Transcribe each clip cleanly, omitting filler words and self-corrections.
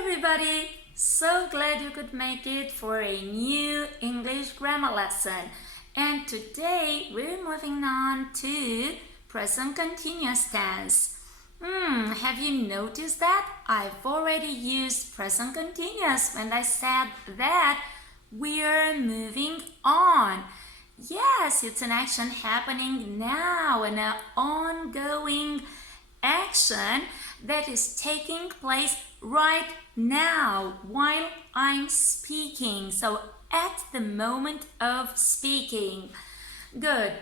everybody! So glad you could make it for a new English grammar lesson. And today we're moving on to present continuous tense. Have you noticed that? I've already used present continuous when I said that we're moving on. Yes, it's an action happening now, an ongoing action that is taking place right now while I'm speaking. So at the moment of speaking. Good.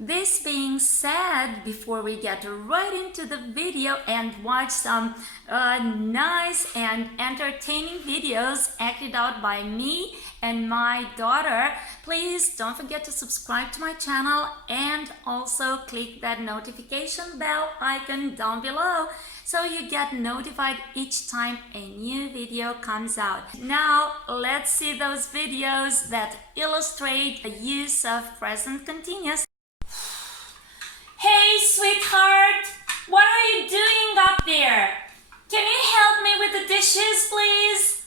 This being said, before we get right into the video and watch some nice and entertaining videos acted out by me and my daughter, please don't forget to subscribe to my channel and also click that notification bell icon down below so you get notified each time a new video comes out. Now let's see those videos that illustrate the use of present continuous. Hey, sweetheart, what are you doing up there? Can you help me with the dishes, please?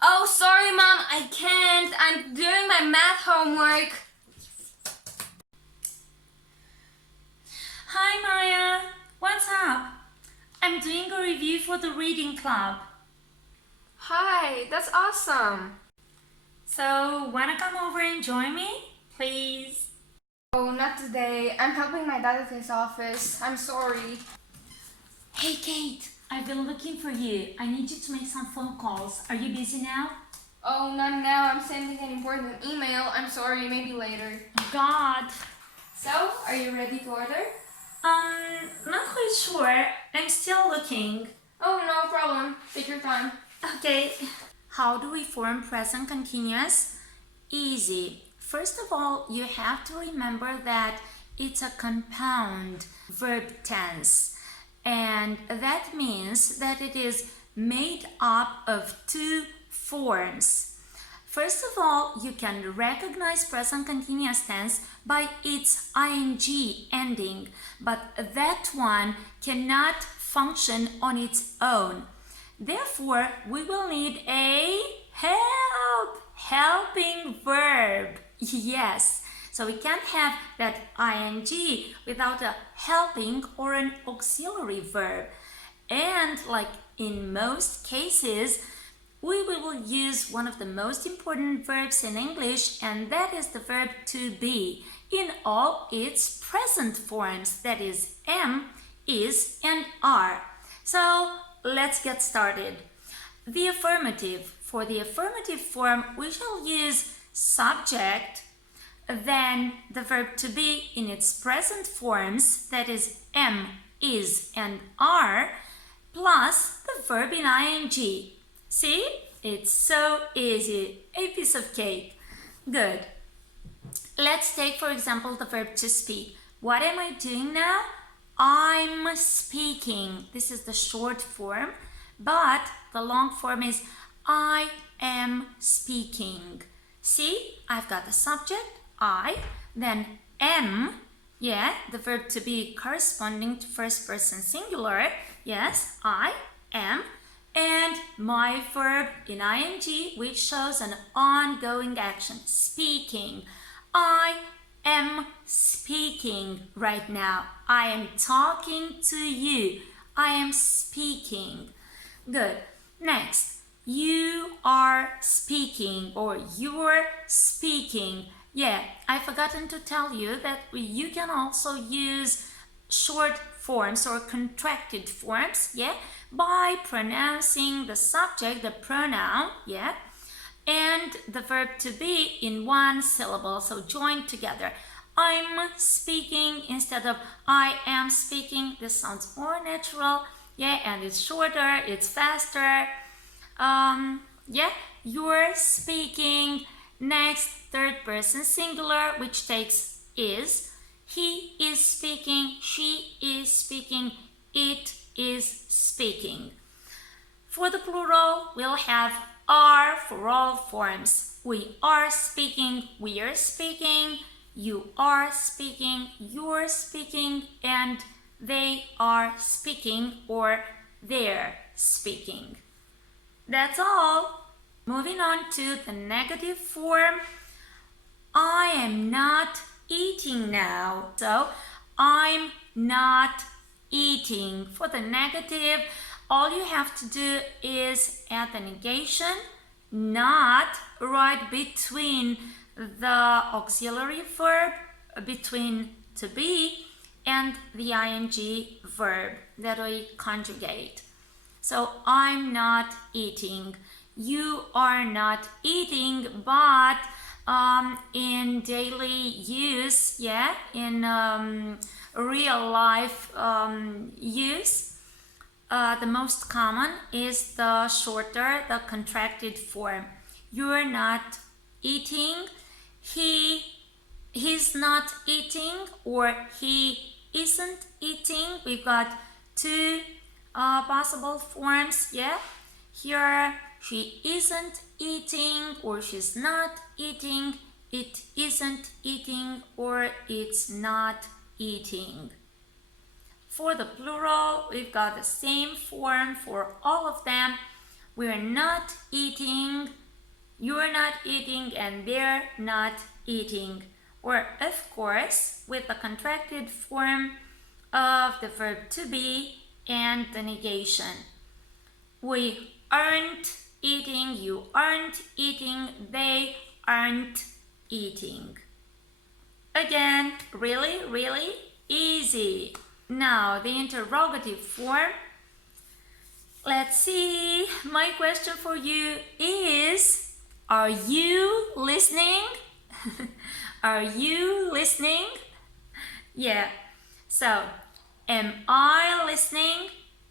Oh, sorry, Mom, I can't. I'm doing my math homework. Hi, Maya. What's up? I'm doing a review for the reading club. Hi, that's awesome. So, wanna come over and join me, please? Oh, not today. I'm helping my dad at his office. I'm sorry. Hey, Kate. I've been looking for you. I need you to make some phone calls. Are you busy now? Oh, not now. I'm sending an important email. I'm sorry, maybe later. God. So, are you ready to order? Not quite sure. I'm still looking. Oh, no problem. Take your time. Okay. How do we form present continuous? Easy. First of all, you have to remember that it's a compound verb tense. And that means that it is made up of two forms. First of all, you can recognize present continuous tense by its ing ending, but that one cannot function on its own. Therefore, we will need a helping verb. Yes, so we can't have that ing without a helping or an auxiliary verb. And like in most cases, we will use one of the most important verbs in English, and that is the verb to be in all its present forms, that is am, is, and are. So let's get started. The affirmative. For the affirmative form, we shall use subject, then the verb to be in its present forms, that is am, is, and are, plus the verb in ing. See? It's so easy. A piece of cake. Good. Let's take, for example, the verb to speak. What am I doing now? I'm speaking. This is the short form, but the long form is I am speaking. See, I've got the subject, I, then am, the verb to be corresponding to first person singular, yes, I am, and my verb in ing, which shows an ongoing action, speaking. I am speaking right now. I am talking to you. I am speaking. Good. Next. You are speaking or you're speaking. Yeah, I've forgotten to tell you that you can also use short forms or contracted forms, by pronouncing the subject, the pronoun, and the verb to be in one syllable, so joined together. I'm speaking instead of I am speaking. This sounds more natural, and it's shorter, it's faster. You're speaking. Next, third person singular, which takes is. He is speaking, she is speaking, it is speaking. For the plural, we'll have are for all forms. We are speaking, we are speaking, you are speaking, you're speaking, and they are speaking or they're speaking. That's all. Moving on to the negative form. I am not eating now. So, I'm not eating. For the negative, all you have to do is add the negation, not right between the auxiliary verb, between to be, and the ing verb that we conjugate. So, I'm not eating. You are not eating, but in daily use, in real life use, the most common is the shorter, the contracted form. You're not eating, he's not eating, or he isn't eating. We've got two possible forms, Here, she isn't eating, or she's not eating, it isn't eating, or it's not eating. For the plural, we've got the same form for all of them. We're not eating, you're not eating, and they're not eating. Or, of course, with the contracted form of the verb to be and the negation. We aren't eating, you aren't eating, they aren't eating. Again, really, really easy. Now, the interrogative form. Let's see. My question for you is, are you listening? Are you listening? Yeah. So, am I listening?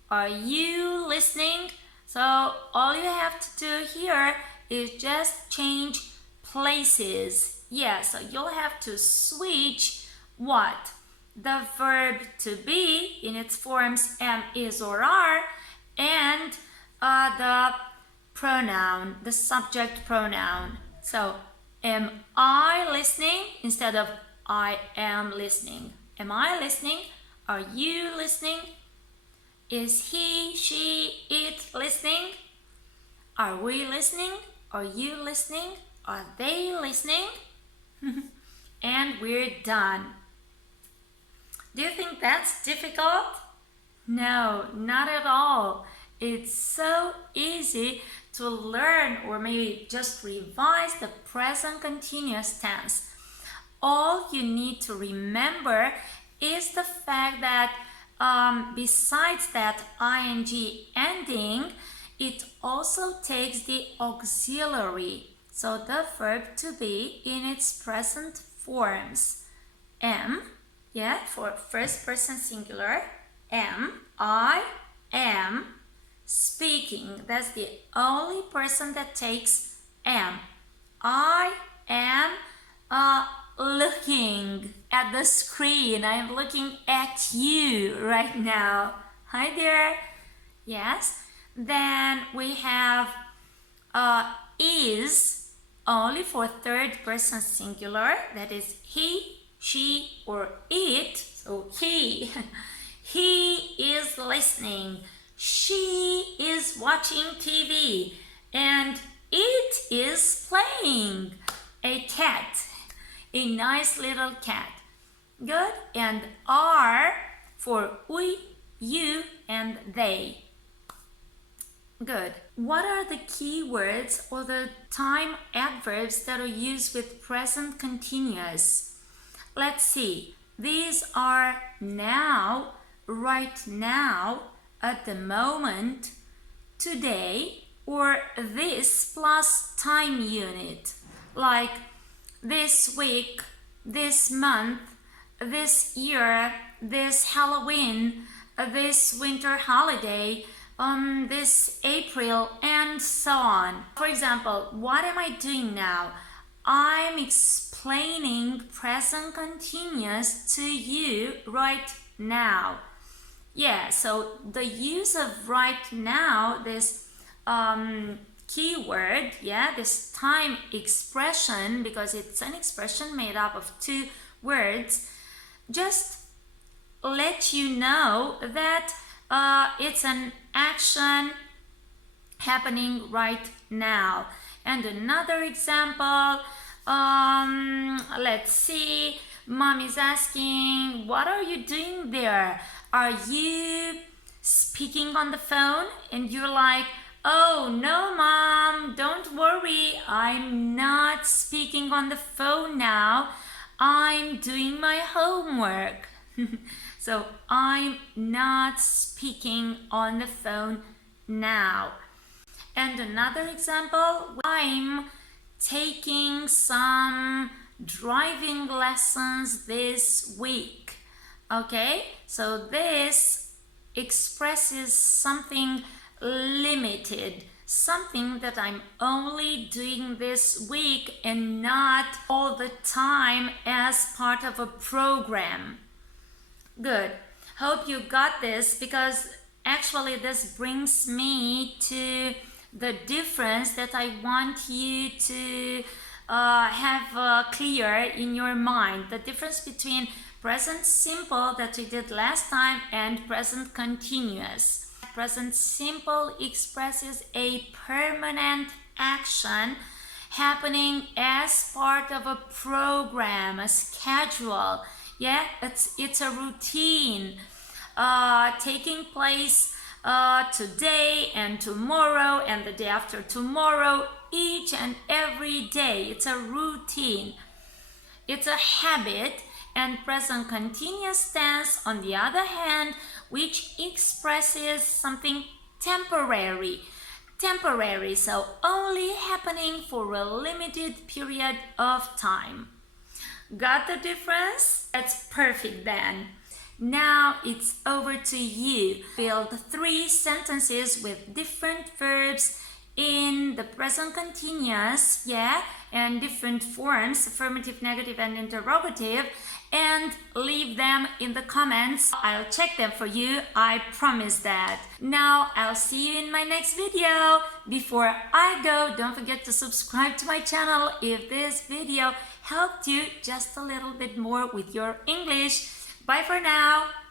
Are you listening? So, all you have to do here is just change places. So you'll have to switch what? The verb to be in its forms am, is, or are, and the pronoun, the subject pronoun. So, am I listening instead of I am listening? Am I listening? Are you listening? Is he, she, it listening? Are we listening? Are you listening? Are they listening? And we're done. Do you think that's difficult? No, not at all. It's so easy to learn, or maybe just revise the present continuous tense. All you need to remember is the fact that besides that ing ending, it also takes the auxiliary. So the verb to be in its present forms. Am, for first person singular, am, I am speaking. That's the only person that takes am. I am looking at the screen. I'm looking at you right now. Hi there. Yes. Then we have is only for third person singular. That is he, she, or it. So he. He is listening. She is watching TV. And it is playing. A cat. A nice little cat. Good. And are for we, you, and they. Good. What are the key words or the time adverbs that are used with present continuous? Let's see. These are now, right now, at the moment, today, or this plus time unit. Like this week, this month, this year, this Halloween, this winter holiday, this April, and so on. For example, what am I doing now? I'm explaining present continuous to you right now. So the use of right now, this keyword, this time expression, because it's an expression made up of two words, just let you know that it's an action happening right now. And another example, let's see, mom is asking, what are you doing there? Are you speaking on the phone? And you're like, oh no mom, don't worry, I'm not speaking on the phone now, I'm doing my homework. So I'm not speaking on the phone now. And another example, I'm taking some driving lessons this week. Okay, so this expresses something limited, something that I'm only doing this week and not all the time as part of a program. Good. Hope you got this, because actually this brings me to the difference that I want you to have clear in your mind. The difference between present simple that we did last time and present continuous. Present simple expresses a permanent action happening as part of a program, a schedule. Yeah, it's a routine taking place today and tomorrow and the day after tomorrow, each and every day. It's a routine. It's a habit. And present continuous tense, on the other hand, which expresses something temporary. Temporary, so only happening for a limited period of time. Got the difference? That's perfect then. Now it's over to you. Build 3 sentences with different verbs in the present continuous, yeah, and different forms, affirmative, negative, and interrogative, and leave them in the comments. I'll check them for you, I promise that. Now I'll see you in my next video. Before I go, don't forget to subscribe to my channel if this video helped you just a little bit more with your English. Bye for now.